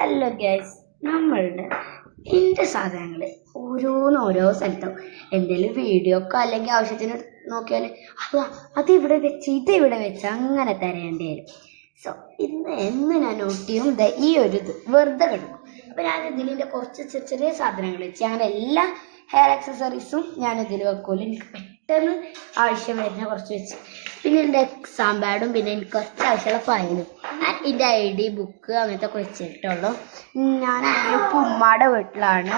Hello guys, നമ്മളുടെ എൻ്റെ സാധനങ്ങൾ ഓരോ സ്ഥലത്തും എന്തെങ്കിലും വീഡിയോക്കോ അല്ലെങ്കിൽ ആവശ്യത്തിന് നോക്കിയാൽ അതിവിടെ വെച്ച് ഇതിവിടെ വെച്ച് അങ്ങനെ തരേണ്ടി വരും. സോ എന്ന് ഞാൻ നോട്ട് ചെയ്യും ഈ ഒരു ഇത് വെറുതെ കിടക്കും. അപ്പോൾ ഞാൻ ഇതിലിൻ്റെ കുറച്ച് ചെറിയ സാധനങ്ങൾ വെച്ച് അങ്ങനെ എല്ലാ ഹെയർ ആക്സസറീസും ഞാൻ ഇതിൽ വെക്കുമല്ലോ. എനിക്ക് പെട്ടെന്ന് ആവശ്യം വരുന്ന കുറച്ച് വെച്ച്, പിന്നെ എൻ്റെ എക്സാം പാഡും, പിന്നെ എനിക്ക് കുറച്ച് ആവശ്യമുള്ള ഫയലും, എൻ്റെ ID ബുക്ക് അങ്ങനത്തെ ഒക്കെ വെച്ചിട്ടുള്ളൂ. ഞാനാണെങ്കിൽ ഇപ്പോൾ ഉമ്മയുടെ വീട്ടിലാണ്.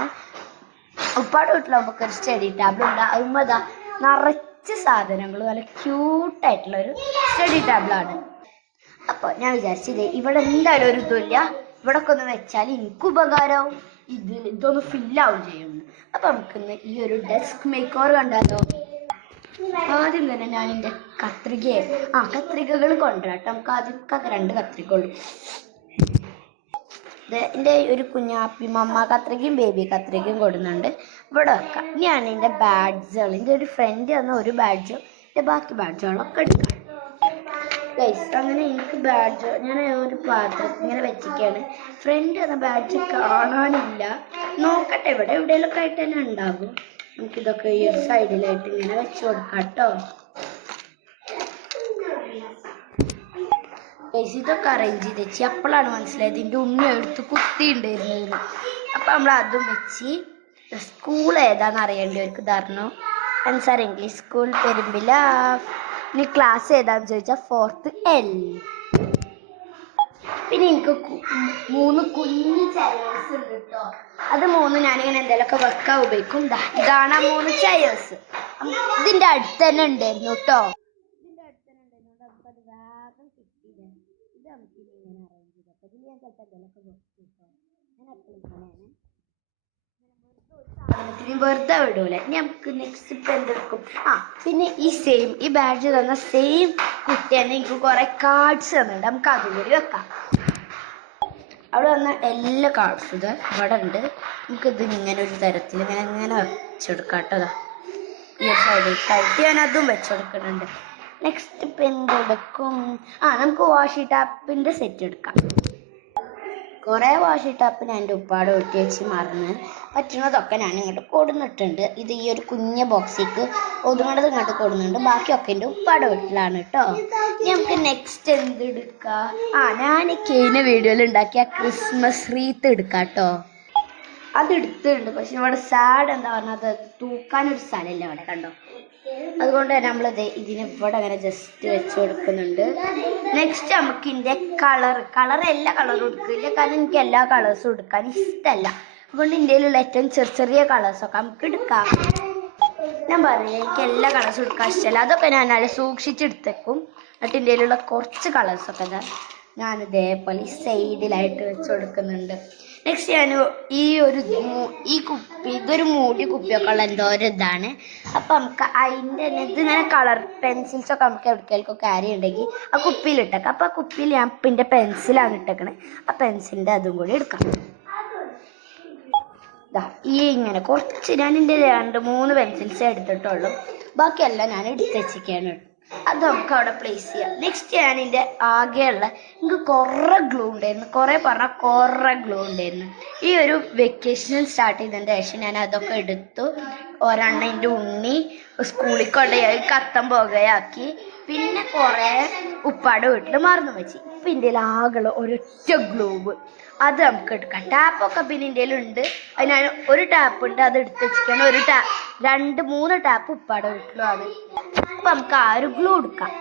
ഉപ്പാടെ വീട്ടിലാകുമ്പോൾ ഒരു സ്റ്റഡി ടേബിളുണ്ട്. അതുമ്മതാ നിറച്ച് സാധനങ്ങൾ, നല്ല ക്യൂട്ടായിട്ടുള്ളൊരു സ്റ്റഡി ടേബിളാണ്. അപ്പോൾ ഞാൻ വിചാരിച്ചത് ഇവിടെ എന്തായാലും ഒരു ഇതുമില്ല, ഇവിടെ ഒക്കെ ഒന്ന് വെച്ചാൽ എനിക്ക് ഉപകാരമാവും, ഇതൊന്ന് ഫില്ലാവും ചെയ്യുന്നു. അപ്പം നമുക്കിന്ന് ഈ ഒരു ഡെസ്ക് മേക്ക് ഓവർ കണ്ടാലോ. ആദ്യം തന്നെ ഞാൻ എൻ്റെ കത്രികകൾ കൊണ്ടുവരാട്ടോ. നമുക്ക് ആദ്യം 2 കത്രികയുള്ളൂ. എൻ്റെ ഒരു കുഞ്ഞാപ്പി മമ്മ കത്രികയും ബേബി കത്രികയും കൊടുക്കുന്നുണ്ട്. ഇവിടെ വെക്കാം. ഞാൻ എൻ്റെ ബാഡ്ജുകൾ, എൻ്റെ ഒരു ഫ്രണ്ട് തന്ന ഒരു ബാഡ്ജും എൻ്റെ ബാക്കി ബാഡ്ജുകളൊക്കെ എടുക്കാം. ഗൈസ്, അങ്ങനെ എനിക്ക് ബാഡ്ജ് ഞാൻ ഒരു പാത്രത്തിൽ ഇങ്ങനെ വെച്ചിരിക്കുകയാണ്. ഫ്രണ്ട് എന്ന ബാഡ്ജ് കാണാനില്ല, നോക്കട്ടെ, എവിടെയെങ്കിലുമൊക്കെ ആയിട്ട് തന്നെ ഉണ്ടാകും. നമുക്കിതൊക്കെ ഈ ഒരു സൈഡിലായിട്ട് ഇങ്ങനെ വെച്ച് കൊടുക്കാം കേട്ടോ. ഗൈസ്, ഇതൊക്കെ അറേഞ്ച് ചെയ്ത് വെച്ച് അപ്പോഴാണ് മനസ്സിലായത് ഇതിൻ്റെ ഉണ്ണി എടുത്ത് കുത്തിയിട്ടുണ്ടായിരുന്നതിന്. അപ്പം നമ്മൾ അതും വെച്ച് സ്കൂൾ ഏതാണെന്ന് അറിയേണ്ടവർക്ക് തരണം. Ansar English school Perumpila. ഇനി ക്ലാസ് ഏതാന്ന് ചോദിച്ചാൽ 4th L. പിന്നെ എനിക്ക് 3 കുഞ്ഞു ചെയേഴ്സ് ഉണ്ട് കേട്ടോ. അത് 3 ഞാനിങ്ങനെ എന്തെങ്കിലുമൊക്കെ വെക്കാൻ ഉപയോഗിക്കും. ഇതാണ് 3 ചെയേഴ്സ്. ഇതിൻ്റെ അടുത്ത് തന്നെ ഉണ്ടായിരുന്നു കേട്ടോ. ഇതിൻ്റെ അടുത്ത് തന്നെ ഉണ്ടായിരുന്നുകൊണ്ട് നമുക്കത് വേഗം കിട്ടിയില്ല. ഇത് നമുക്ക് ഇങ്ങനെ അറേഞ്ച് ചെയ്തപ്പോൾ ഇതിൽ ഞാൻ ചിലപ്പോൾ എന്തെങ്കിലുമൊക്കെ വെക്കും കേട്ടോ. ഞാൻ എപ്പോഴും ഇങ്ങനെയാണ്, സാധനത്തിന് വെറുതെ വിടൂല. നമുക്ക് നെക്സ്റ്റ് ഇപ്പം എന്തെടുക്കും. പിന്നെ ഈ ബാഡ്ജ് തന്ന സെയിം കുട്ടി തന്നെ എനിക്ക് കുറേ കാർഡ്സ് തന്നിട്ടുണ്ട്. നമുക്ക് അതുകൂടി വെക്കാം. അവിടെ വന്ന എല്ലാ കാർഡ്സും ഇത് ഇവിടെ ഉണ്ട്. നമുക്കിത് ഇങ്ങനെ ഒരു തരത്തിൽ ഇങ്ങനെ വെച്ചെടുക്കാം കേട്ടോ. ഈ ഒരു സൈഡിൽ കഴിച്ച് ഞാൻ അതും വെച്ചെടുക്കുന്നുണ്ട്. നെക്സ്റ്റ് ഇപ്പം എന്തെടുക്കും? നമുക്ക് വാഷി ടാപ്പിൻ്റെ സെറ്റ് എടുക്കാം. കുറേ വാഷി ടാപ്പ് ഞാൻ എൻ്റെ ഉപ്പാടെ ഒട്ടി വെച്ച് മറന്ന് പറ്റുന്നതൊക്കെ ഞാൻ ഇങ്ങോട്ട് കൊടുന്നിട്ടുണ്ട്. ഇത് ഈ ഒരു കുഞ്ഞ ബോക്സിക്ക് ഒതുങ്ങേണ്ടത് ഇങ്ങോട്ട് കൊടുക്കുന്നുണ്ട്. ബാക്കിയൊക്കെ എൻ്റെ ഉപ്പാടെ വീട്ടിലാണ് കേട്ടോ. നമുക്ക് നെക്സ്റ്റ് എന്തെടുക്കാം? ഞാൻ കഴിഞ്ഞ വീഡിയോയിൽ ഉണ്ടാക്കിയ ക്രിസ്മസ് റീത്ത് എടുക്കാം കേട്ടോ. അത് എടുത്തിട്ടുണ്ട്, പക്ഷെ ഇവിടെ സാഡ് എന്താ പറഞ്ഞാൽ അത് തൂക്കാനൊരു സ്ഥലമില്ല അവിടെ, കണ്ടോ. അതുകൊണ്ട് തന്നെ നമ്മളിത് ഇതിന് ഇവിടെ അങ്ങനെ ജസ്റ്റ് വെച്ച് കൊടുക്കുന്നുണ്ട്. നെക്സ്റ്റ് നമുക്ക് ഇതിൻ്റെ കളർ എല്ലാ കളറും എടുക്കില്ല, കാരണം എനിക്ക് എല്ലാ കളേഴ്സും എടുക്കാൻ ഇഷ്ടമല്ല. അതുകൊണ്ട് ഇന്ത്യയിലുള്ള ഏറ്റവും ചെറിയ കളേഴ്സൊക്കെ നമുക്ക് എടുക്കാം. ഞാൻ പറഞ്ഞില്ല, എനിക്ക് എല്ലാ കളേഴ്സും എടുക്കാൻ ഇഷ്ടമല്ല. അതൊക്കെ ഞാൻ നല്ല സൂക്ഷിച്ചെടുത്തേക്കും. എന്നിട്ട് ഇന്ത്യയിലുള്ള കുറച്ച് കളേഴ്സൊക്കെ ഞാൻ ഇതേപോലെ സൈഡിലായിട്ട് വെച്ച് കൊടുക്കുന്നുണ്ട്. നെക്സ്റ്റ് ഞാൻ ഇതൊരു മൂടി കുപ്പിയൊക്കെ ഉള്ള എന്തോ ഒരു ഇതാണ്. അപ്പം നമുക്ക് അതിൻ്റെ തന്നെ ഇതിങ്ങനെ കളർ പെൻസിൽസൊക്കെ നമുക്ക് എവിടേക്കൊക്കെ ക്യാരി ഉണ്ടെങ്കിൽ ആ കുപ്പിയിലിട്ടേക്കാം. അപ്പം ആ കുപ്പിയിൽ ഞാൻ പിന്നെ പെൻസിലാണ് ഇട്ടേക്കണേ. ആ പെൻസിലിൻ്റെ അതും കൂടി എടുക്കാം. ഇങ്ങനെ കുറച്ച് ഞാൻ എൻ്റെ 2-3 പെൻസിൽസേ എടുത്തിട്ടുള്ളൂ. ബാക്കിയെല്ലാം ഞാൻ എടുത്ത് വെച്ചിരിക്കുകയാണ്. അത് നമുക്ക് അവിടെ പ്ലേസ് ചെയ്യാം. നെക്സ്റ്റ് ഞാൻ എൻ്റെ ആകെയുള്ള എനിക്ക് കുറേ ഗ്ലൂ ഉണ്ടായിരുന്നു. ഈ ഒരു വെക്കേഷൻ സ്റ്റാർട്ട് ചെയ്തതിൻ്റെ ശേഷം ഞാൻ അതൊക്കെ എടുത്തു. ഒരെണ്ണം എൻ്റെ ഉണ്ണി സ്കൂളിൽ കൊണ്ടുപോയി കത്തം പോകുകയാക്കി. പിന്നെ കുറേ ഉപ്പാടെ വീട്ടിൽ മറന്നു വെച്ച്. ഇപ്പം ഇന്ത്യയിൽ ആകെയുള്ള ഒരൊറ്റ ഗ്ലൂബ് അത് നമുക്ക് എടുക്കാം. ടാപ്പൊക്കെ പിന്നെ ഇന്ത്യയിലുണ്ട്. അതിന് ഒരു ടാപ്പ് ഉണ്ട്, അത് എടുത്ത് വെച്ചിട്ടാണ്. 2-3 ടാപ്പ് ഉപ്പാടെ വീട്ടിലുമാണ്. അപ്പം നമുക്ക് ആ ഒരു ഗ്ലൂ എടുക്കാം.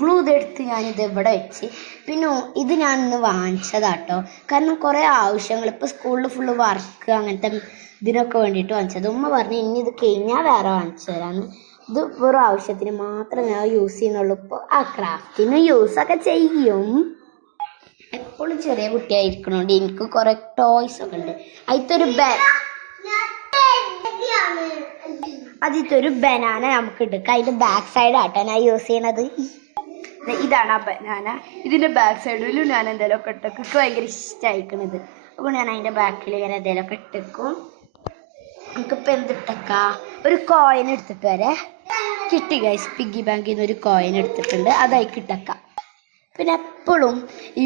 ഗ്ലൂ ഇതെടുത്ത് ഞാനിത് ഇവിടെ വെച്ച്. പിന്നെ ഇത് ഞാൻ ഇന്ന് വാങ്ങിച്ചതാട്ടോ, കാരണം കുറേ ആവശ്യങ്ങൾ ഇപ്പോൾ സ്കൂളിൽ ഫുള്ള് വർക്ക് അങ്ങനത്തെ ഇതിനൊക്കെ വേണ്ടിയിട്ട് വാങ്ങിച്ചത്. ഉമ്മ പറഞ്ഞു ഇനി ഇത് കഴിഞ്ഞാൽ വേറെ വാങ്ങിച്ചു തരാമെന്ന്. ഇത് വെറും ആവശ്യത്തിന് മാത്രമേ ഞാൻ യൂസ് ചെയ്യുന്നുള്ളൂ. ഇപ്പോൾ ക്രാഫ്റ്റിന് യൂസൊക്കെ ചെയ്യും. എപ്പോഴും ചെറിയ കുട്ടിയായിരിക്കണോണ്ട് എനിക്ക് കുറേ ടോയ്സൊക്കെ ഉണ്ട്. അതിലൊരു ബനാന നമുക്ക് എടുക്കാം. അതിൻ്റെ ബാക്ക് സൈഡ് ആട്ടോ ഞാൻ യൂസ് ചെയ്യണത്. ഇതാണ് ആ ബനാന. ഇതിൻ്റെ ബാക്ക് സൈഡിലും ഞാൻ എന്തെങ്കിലുമൊക്കെ ഇട്ടേക്കും. എനിക്ക് ഭയങ്കര ഇഷ്ടമായിരിക്കണത്. അപ്പോൾ ഞാൻ അതിൻ്റെ ബാക്കിൽ ഇങ്ങനെ എന്തെങ്കിലുമൊക്കെ ഇട്ടേക്കും. നമുക്കിപ്പോൾ എന്തിട്ടേക്കാം? ഒരു കോയിൻ എടുത്തിട്ട് വരെ കിട്ടി ഗൈസ്. പിഗ്ഗി ബാങ്കിൽ നിന്ന് ഒരു കോയിൻ എടുത്തിട്ടുണ്ട്, അതായി ഇട്ടേക്കാം. പിന്നെ എപ്പോഴും ഈ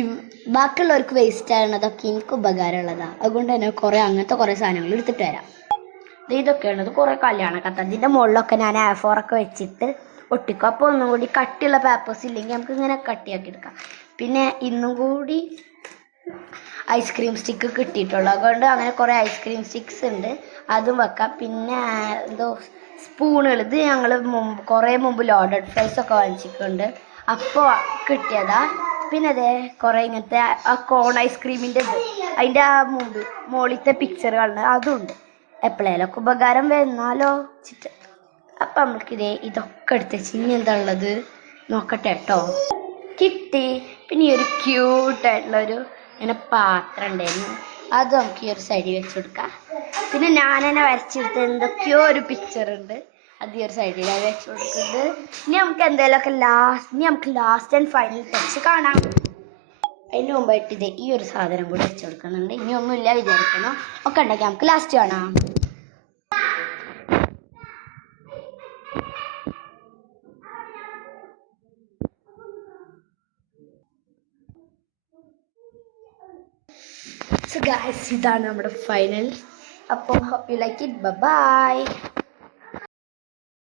ബാക്കിയുള്ളവർക്ക് വേസ്റ്റ് ആകുന്നതൊക്കെ എനിക്ക് ഉപകാരമുള്ളതാണ്. അതുകൊണ്ട് തന്നെ അങ്ങനത്തെ കുറേ സാധനങ്ങൾ എടുത്തിട്ട് വരാം. ഇതൊക്കെയാണത് കുറേ കല്യാണ കത്ത്. അതിൻ്റെ മുകളിലൊക്കെ ഞാൻ A4 ഒക്കെ വെച്ചിട്ട് ഒട്ടിക്കും. അപ്പോൾ ഒന്നും കൂടി കട്ടിയുള്ള പേപ്പേഴ്സ് ഇല്ലെങ്കിൽ നമുക്ക് ഇങ്ങനെ കട്ടിയാക്കി എടുക്കാം. പിന്നെ ഇന്നും കൂടി ഐസ്ക്രീം സ്റ്റിക്ക് കിട്ടിയിട്ടുള്ളൂ. അതുകൊണ്ട് അങ്ങനെ കുറേ ഐസ്ക്രീം സ്റ്റിക്സ് ഉണ്ട്, അതും വെക്കാം. പിന്നെ എന്തോ സ്പൂണുകൾ, ഇത് ഞങ്ങൾ കുറേ മുമ്പ് ലോഡഡ് ഫ്രൈസ് ഒക്കെ വാങ്ങിച്ചിട്ടുണ്ട്, അപ്പോൾ കിട്ടിയതാ. പിന്നെ അതേ കുറേ ഇങ്ങനത്തെ ആ കോൺ ഐസ്ക്രീമിൻ്റെ ഇത്, അതിൻ്റെ ആ മുകളിലത്തെ പിക്ചറുകളുണ്ട്, അതുണ്ട്. എപ്പോഴേലൊക്കെ ഉപകാരം വരുന്നാലോ ചിറ്റ്. അപ്പം നമ്മൾക്കിതേ ഇതൊക്കെ എടുത്ത് ഇനി എന്താ ഉള്ളത് നോക്കട്ടെ കേട്ടോ. കിട്ടി. പിന്നെ ഈ ഒരു ക്യൂട്ടായിട്ടുള്ളൊരു ഇങ്ങനെ പാത്രം ഉണ്ടായിരുന്നു, അത് നമുക്ക് ഈ ഒരു സൈഡിൽ വെച്ച് കൊടുക്കാം. പിന്നെ ഞാൻ തന്നെ വരച്ചെടുത്ത് എന്തൊക്കെയോ ഒരു പിക്ചർ ഉണ്ട്, അത് ഈ ഒരു സൈഡിൽ വെച്ച് കൊടുക്കുന്നുണ്ട്. ഇനി നമുക്ക് ലാസ്റ്റ് ആൻഡ് ഫൈനൽ ടച്ച് കാണാം. അതിന് മുമ്പായിട്ട് ഇതേ ഈ ഒരു സാധനം കൂടി വെച്ച് കൊടുക്കുന്നുണ്ട്. ഇനി ഒന്നുമില്ല വിചാരിക്കണം, ഒക്കെ ഉണ്ടാക്കി നമുക്ക് ലാസ്റ്റ് കാണാം. So guys, ഇതാണ് നമ്മുടെ ഫൈനൽ. അപ്പോൾ hope you like it. Bye bye.